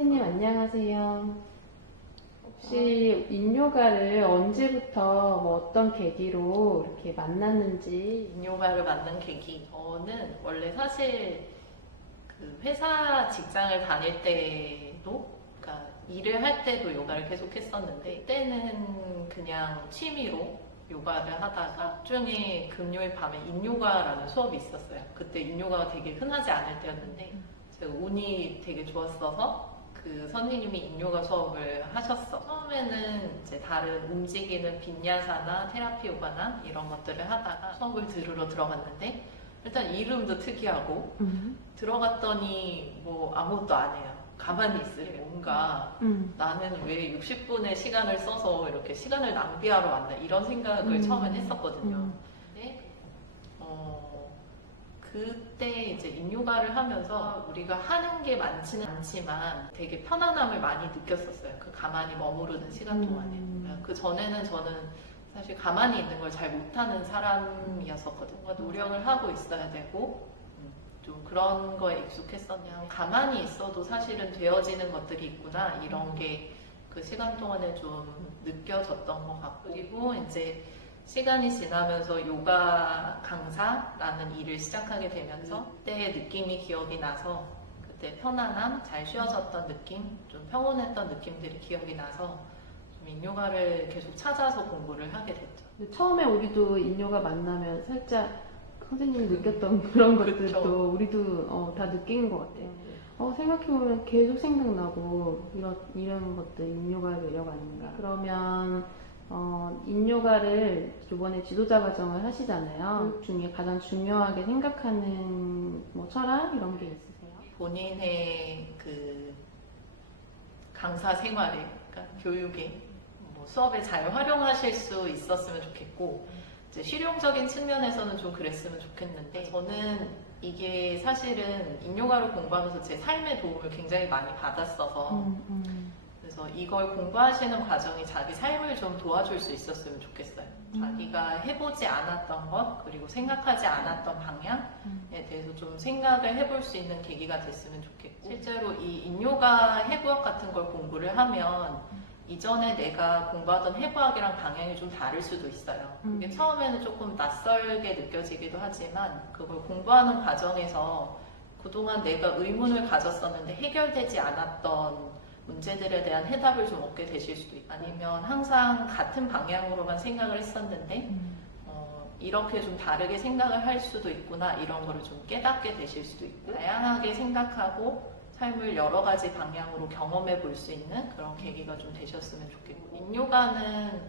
선생님 안녕하세요. 혹시 인요가를 언제부터 어떤 계기로 이렇게 만났는지. 요가를 만든 계기. 저는 원래 사실 그 회사 직장을 다닐 때도, 그러니까 일을 할 때도 요가를 계속 했었는데, 그때는 그냥 취미로 요가를 하다가 중에 금요일 밤에 인요가라는 수업이 있었어요. 그때 인요가가 되게 흔하지 않을 때였는데 제가 운이 되게 좋았어서 그 선생님이 인요가 수업을 하셨어. 처음에는 이제 다른 움직이는 빈야사나 테라피 요가나 이런 것들을 하다가 수업을 들으러 들어갔는데 일단 이름도 특이하고 들어갔더니 뭐 아무것도 안 해요. 가만히 있으래. 뭔가 나는 왜 60분의 시간을 써서 이렇게 시간을 낭비하러 왔나 이런 생각을 처음엔 했었거든요. 근데 그때 이제 인요가를 하면서 우리가 하는 게 많지는 않지만 되게 편안함을 많이 느꼈었어요. 그 가만히 머무르는 시간 동안에. 그 전에는 저는 사실 가만히 있는 걸 잘 못하는 사람이었었거든요. 노력을 하고 있어야 되고 좀 그런 거에 익숙했었냐. 가만히 있어도 사실은 되어지는 것들이 있구나 이런 게 그 시간 동안에 좀 느껴졌던 것 같고, 그리고 이제 시간이 지나면서 요가 강사라는 일을 시작하게 되면서 그때의 느낌이 기억이 나서 그때 편안함, 잘 쉬어졌던 느낌, 좀 평온했던 느낌들이 기억이 나서 좀 인요가를 계속 찾아서 공부를 하게 됐죠. 근데 처음에 우리도 인요가 만나면 살짝 선생님이 느꼈던 그런 것들도 그쵸. 우리도 다 느낀 것 같아요. 생각해보면 계속 생각나고 이런 것들 인요가의 매력 아닌가. 그러면 인요가를 이번에 지도자 과정을 하시잖아요. 교육 중에 가장 중요하게 생각하는 철학 이런 게 있으세요? 본인의 그 강사 생활에, 그러니까 교육에, 뭐 수업에 잘 활용하실 수 있었으면 좋겠고, 이제 실용적인 측면에서는 좀 그랬으면 좋겠는데, 저는 이게 사실은 인요가를 공부하면서 제 삶의 도움을 굉장히 많이 받았어서, 그래서 이걸 공부하시는 과정이 자기 삶을 좀 도와줄 수 있었으면 좋겠어요. 자기가 해보지 않았던 것, 그리고 생각하지 않았던 방향에 대해서 좀 생각을 해볼 수 있는 계기가 됐으면 좋겠고, 실제로 이 인요가 해부학 같은 걸 공부를 하면 이전에 내가 공부하던 해부학이랑 방향이 좀 다를 수도 있어요. 그게 처음에는 조금 낯설게 느껴지기도 하지만 그걸 공부하는 과정에서 그동안 내가 의문을 가졌었는데 해결되지 않았던 문제들에 대한 해답을 좀 얻게 되실 수도 있고, 아니면 항상 같은 방향으로만 생각을 했었는데 이렇게 좀 다르게 생각을 할 수도 있구나 이런 거를 좀 깨닫게 되실 수도 있고, 다양하게 생각하고 삶을 여러 가지 방향으로 경험해 볼 수 있는 그런 계기가 좀 되셨으면 좋겠고, 인요가는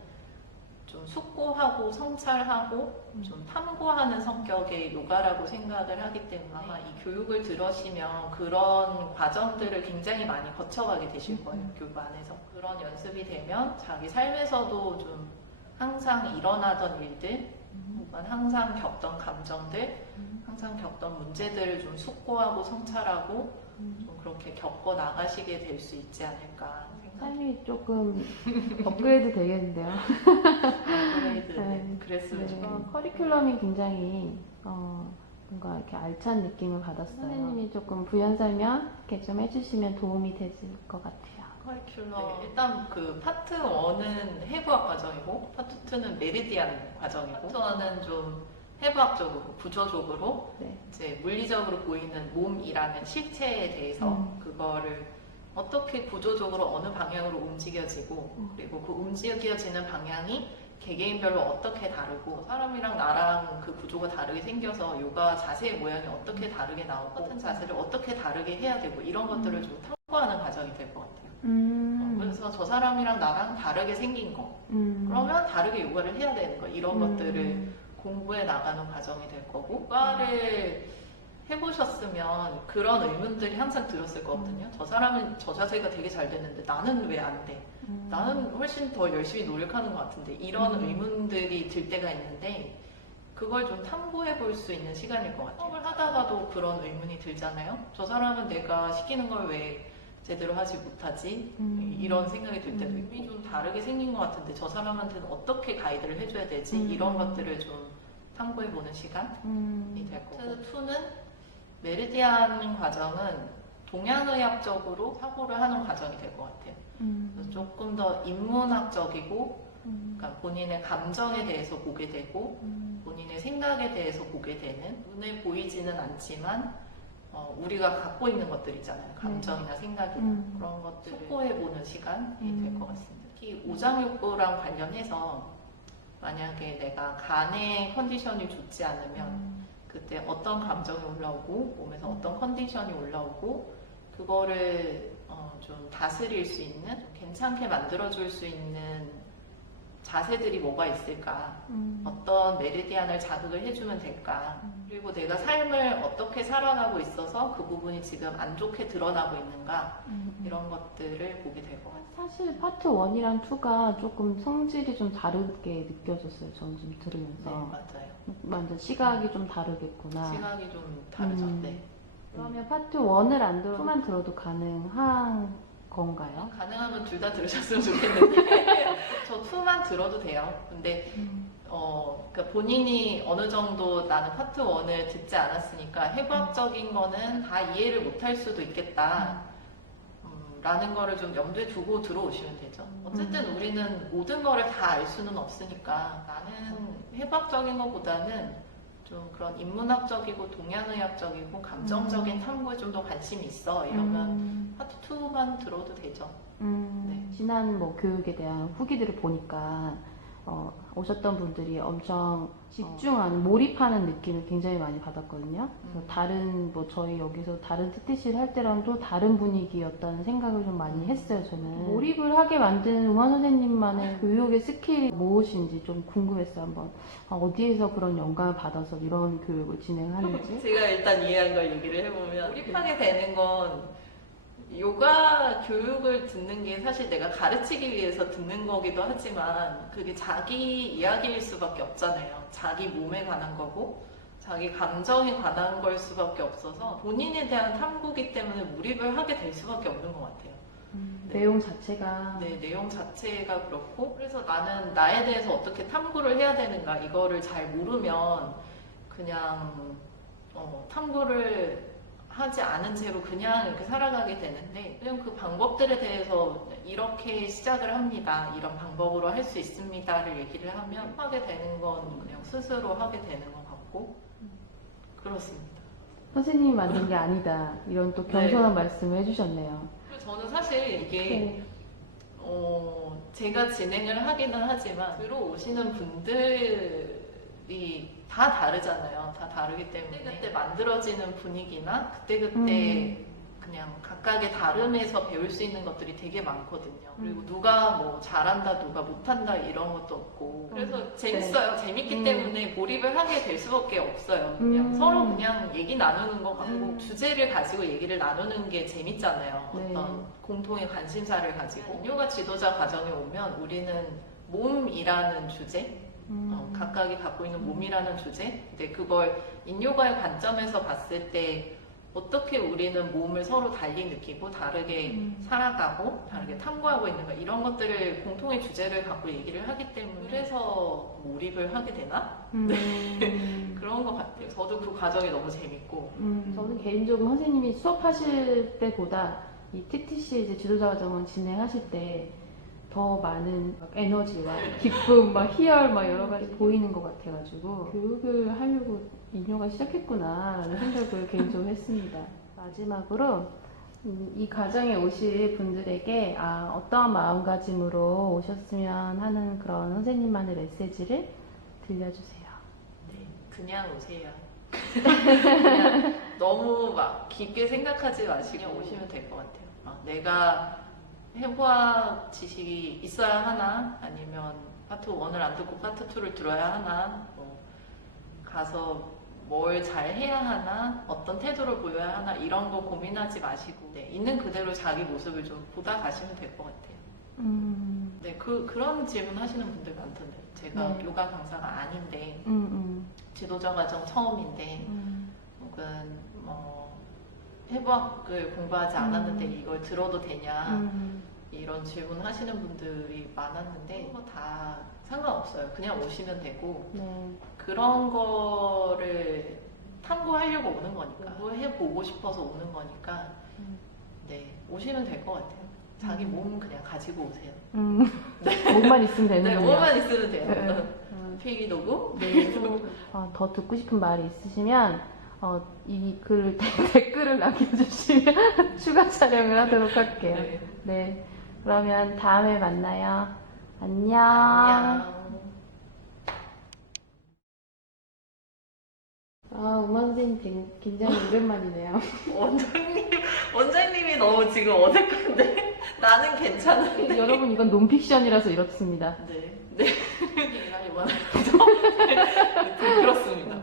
좀 숙고하고 성찰하고 좀 탐구하는 성격의 요가라고 생각을 하기 때문에 아마 이 교육을 들으시면 그런 과정들을 굉장히 많이 거쳐가게 되실 거예요. 교육 안에서 그런 연습이 되면 자기 삶에서도 좀 항상 일어나던 일들 혹은 항상 겪던 감정들, 항상 겪던 문제들을 좀 숙고하고 성찰하고 좀 그렇게 겪어 나가시게 될 수 있지 않을까 생각합니다. 삶이 조금 업그레이드 되겠는데요. 업그레이드 네. 그랬으면 좋겠네요. 커리큘럼이 굉장히 뭔가 이렇게 알찬 느낌을 받았어요. 선생님이 조금 부연 설명 이렇게 좀 해주시면 도움이 되실 것 같아요. 커리큘럼 일단 그 파트 1은 해부학 과정이고 파트 2는 메리디안 과정이고, 파트 1은 좀 해부학적으로 구조적으로 이제 물리적으로 보이는 몸이라는 실체에 대해서 그거를 어떻게 구조적으로 어느 방향으로 움직여지고 그리고 그 움직여지는 방향이 개개인별로 어떻게 다르고 사람이랑 나랑 그 구조가 다르게 생겨서 요가 자세의 모양이 어떻게 다르게 나오고 같은 자세를 어떻게 다르게 해야 되고 이런 것들을 좀 탐구하는 과정이 될 것 같아요. 그래서 저 사람이랑 나랑 다르게 생긴 거 그러면 다르게 요가를 해야 되는 거 이런 것들을 공부해 나가는 과정이 될 거고, 요가를 해보셨으면 그런 의문들이 항상 들었을 거거든요. 저 사람은 저 자세가 되게 잘 됐는데 나는 왜 안 돼? 나는 훨씬 더 열심히 노력하는 것 같은데 이런 의문들이 들 때가 있는데 그걸 좀 탐구해 볼 수 있는 시간일 것 같아요. 수업을 하다가도 그런 의문이 들잖아요. 저 사람은 내가 시키는 걸 왜 제대로 하지 못하지? 이런 생각이 들 때도 이미 좀 다르게 생긴 것 같은데 저 사람한테는 어떻게 가이드를 해줘야 되지? 이런 것들을 좀 탐구해보는 시간이 될 거고, 파트 2는 메리디안 과정은 동양의학적으로 사고를 하는 과정이 될 것 같아요. 그래서 조금 더 인문학적이고, 그러니까 본인의 감정에 대해서 보게 되고, 본인의 생각에 대해서 보게 되는, 눈에 보이지는 않지만 우리가 갖고 있는 것들이잖아요. 감정이나 생각이나 그런 것들을 확보해보는 시간이 될 것 같습니다. 특히 오장육부랑 관련해서 만약에 내가 간의 컨디션이 좋지 않으면 그때 어떤 감정이 올라오고 몸에서 어떤 컨디션이 올라오고 그거를 좀 다스릴 수 있는, 괜찮게 만들어줄 수 있는 자세들이 뭐가 있을까? 어떤 메리디안을 자극을 해주면 될까? 그리고 내가 삶을 어떻게 살아가고 있어서 그 부분이 지금 안 좋게 드러나고 있는가? 이런 것들을 보게 될 것 같아요. 사실 파트 1이랑 2가 조금 성질이 좀 다르게 느껴졌어요. 저는 좀 네, 들으면서. 맞아요. 완전 시각이 좀 다르겠구나. 시각이 좀 다르죠. 네. 그러면 파트 1을 안 들어도 2만 들어도 가능한 건가요? 가능하면 둘 다 들으셨으면 좋겠는데 저 2만 들어도 돼요. 근데 그러니까 본인이 어느 정도 나는 파트 1을 듣지 않았으니까 해부학적인 거는 다 이해를 못할 수도 있겠다. 라는 거를 좀 염두에 두고 들어오시면 되죠. 어쨌든 우리는 모든 거를 다 알 수는 없으니까 나는 해부학적인 것보다는 좀 그런 인문학적이고 동양의학적이고 감정적인 탐구에 좀 더 관심이 있어. 이러면 파트 2만 들어도 되죠. 네. 지난 뭐 교육에 대한 후기들을 보니까 오셨던 분들이 엄청 집중하는, 몰입하는 느낌을 굉장히 많이 받았거든요. 그래서 다른 뭐 저희 여기서 다른 TTC를 할 때랑 또 다른 분위기였다는 생각을 좀 많이 했어요. 저는 몰입을 하게 만든 음원 선생님만의 교육의 스킬이 무엇인지 좀 궁금했어요. 한번 어디에서 그런 영감을 받아서 이런 교육을 진행하는지. 제가 일단 이해한 걸 얘기를 해보면 몰입하게 되는 건 요가 교육을 듣는 게 사실 내가 가르치기 위해서 듣는 거기도 하지만 그게 자기 이야기일 수밖에 없잖아요. 자기 몸에 관한 거고 자기 감정에 관한 걸 수밖에 없어서 본인에 대한 탐구기 때문에 몰입을 하게 될 수밖에 없는 것 같아요. 네. 내용 자체가. 네, 내용 자체가 그렇고 그래서 나는 나에 대해서 어떻게 탐구를 해야 되는가 이거를 잘 모르면 그냥 탐구를 하지 않은 채로 그냥 이렇게 살아가게 되는데 그냥 그 방법들에 대해서 이렇게 시작을 합니다. 이런 방법으로 할 수 있습니다를 얘기를 하면 하게 되는 건 그냥 스스로 하게 되는 것 같고 그렇습니다. 선생님이 만든 게 아니다. 이런 또 겸손한 말씀을 해주셨네요. 그리고 저는 사실 이게 제가 진행을 하기는 하지만 들어오시는 분들이 다 다르잖아요. 다 다르기 때문에 그때 만들어지는 분위기나 그때 그냥 각각의 다름에서 배울 수 있는 것들이 되게 많거든요. 그리고 누가 뭐 잘한다, 누가 못한다 이런 것도 없고 그래서 재밌어요. 재밌기 때문에 몰입을 하게 될 수밖에 없어요. 그냥 서로 그냥 얘기 나누는 것 같고 주제를 가지고 얘기를 나누는 게 재밌잖아요. 네. 어떤 공통의 관심사를 가지고 요가 지도자 과정에 오면 우리는 몸이라는 주제 각각이 갖고 있는 몸이라는 주제 근데 그걸 인요가의 관점에서 봤을 때 어떻게 우리는 몸을 서로 달리 느끼고 다르게 살아가고 다르게 탐구하고 있는가 이런 것들을 공통의 주제를 갖고 얘기를 하기 때문에 그래서 몰입을 하게 되나? 네. 그런 것 같아요. 저도 그 과정이 너무 재밌고 저는 개인적으로 선생님이 수업하실 때보다 이 TTC 이제 지도자 과정을 진행하실 때 더 많은 막 에너지와 기쁨, 막 희열, 막 여러 가지 보이는 것 같아가지고 교육을 하려고 인요가 시작했구나라는 생각을 개인적으로 했습니다. 마지막으로 이 과정에 오실 분들에게 어떠한 마음가짐으로 오셨으면 하는 그런 선생님만의 메시지를 들려주세요. 네, 그냥 오세요. 그냥 너무 막 깊게 생각하지 마시고 오시면 될 것 같아요. 내가 해부학 지식이 있어야 하나 아니면 파트 1을 안 듣고 파트 2를 들어야 하나 가서 뭘 잘 해야 하나 어떤 태도를 보여야 하나 이런 거 고민하지 마시고 있는 그대로 자기 모습을 좀 보다 가시면 될 것 같아요. 네, 그런 질문 하시는 분들 많던데 제가 요가 강사가 아닌데 지도자 과정 처음인데 혹은 뭐 해부학을 공부하지 않았는데 이걸 들어도 되냐 이런 질문 하시는 분들이 많았는데 뭐 다 상관없어요. 그냥 오시면 되고 그런 거를 탐구하려고 오는 거니까, 공부해보고 싶어서 오는 거니까, 네, 오시면 될 것 같아요. 자기 몸 그냥 가지고 오세요. 몸만 있으면 네, 되는군요. 몸만 있으면 돼요. 네. 필기도구. 네, 또 더 듣고 싶은 말이 있으시면 이 글 댓글을 남겨주시면 추가 촬영을 하도록 할게요. 네. 네, 그러면 다음에 만나요. 안녕. 안녕. 우마 선생님 굉장히 오랜만이네요. 원장님이 너무 지금 어색한데 나는 괜찮은데. 여러분 이건 논픽션이라서 이렇습니다. 네, 네. 이번에 그렇습니다.